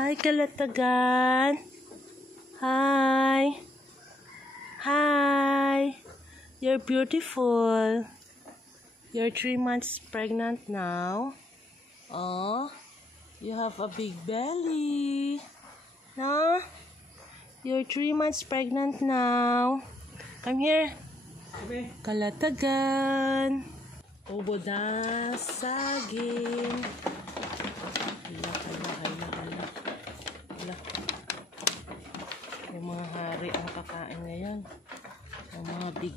Hi, Kalatagan. Hi. Hi. You're beautiful. You're 3 months pregnant now. Oh, you have a big belly. No? You're 3 months pregnant now. Come here. Kalatagan. Ubo na saging. Yung mga hari ang kakain ngayon. Yung mga big.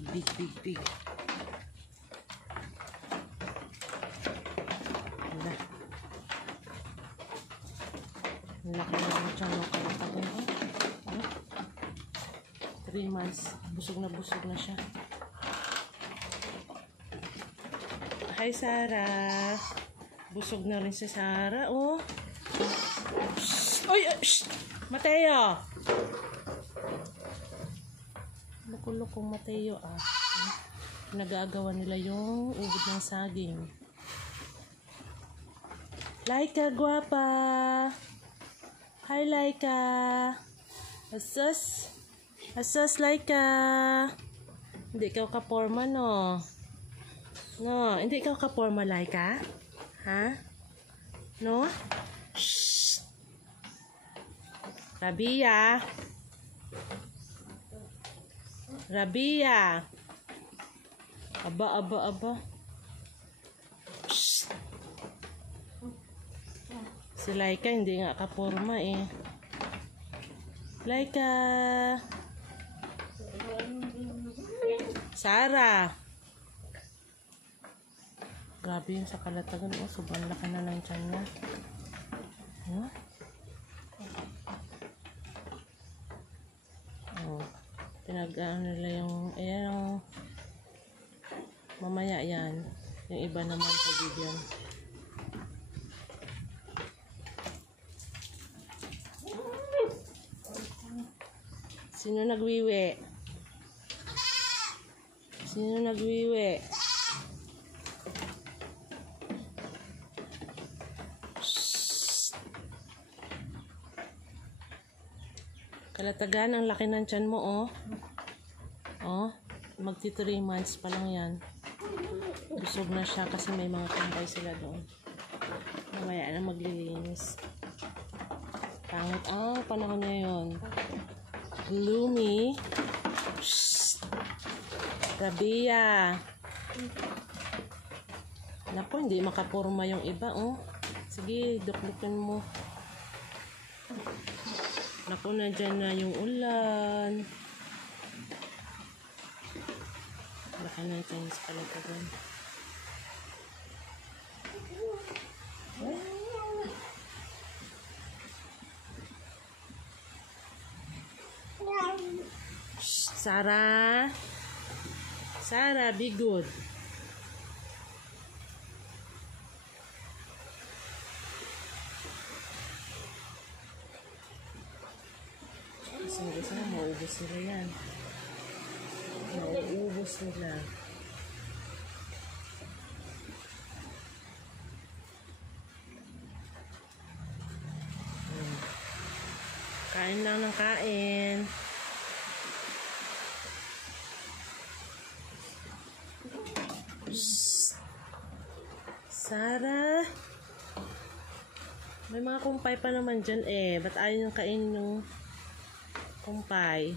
Wala. Laki na ang tiyan ng Kalatagan. 3 months. Busog na siya. Hi, Sarah. Busog na rin si Sarah, oh. Shhh! Oy! Shhh! Mateo! Loko-lokong Mateo, ah. Nag-aagawan nila yung ubod ng saging. Laika, guwapa! Hi, Laika! Asus! Asus, Laika! Hindi ikaw kaporma, no? No, hindi ikaw kaporma, Laika? Ha? No? Shhh! Rabia! Rabia! Aba. Shhh! Si Laika hindi nga kaporma eh. Laika! Sarah! Grabe yung sa Kalatagan. Oh, sobrang laki na ng tiyan niya. Huh? Oh, pinag-ano nila yung, ayan oh. Mamaya yan. Yung iba naman pag-bigyan. Sino nagwiwi? Sino nagwiwi? Kalatagan, ang laki ng tiyan mo, oh. Oh, magti 3 months pa lang yan. Busog na siya kasi may mga kumpay sila doon. Mamaya na maglilinis. Pangit, panahon na yun. Gloomy. Shhh! Rabia! Naku, hindi makapurma yung iba, oh. Sige, duklukin mo. Naku, nandyan na yung ulan. Laki na ito sa Kalatagan. Sarah! Sarah, be good. Kasi mauubos sila yan. Mauubos nila. Kain lang ng kain. Shhh. Sarah! May mga kumpay pa naman dyan eh. Ba't ayaw niyong kainin yung kumpay?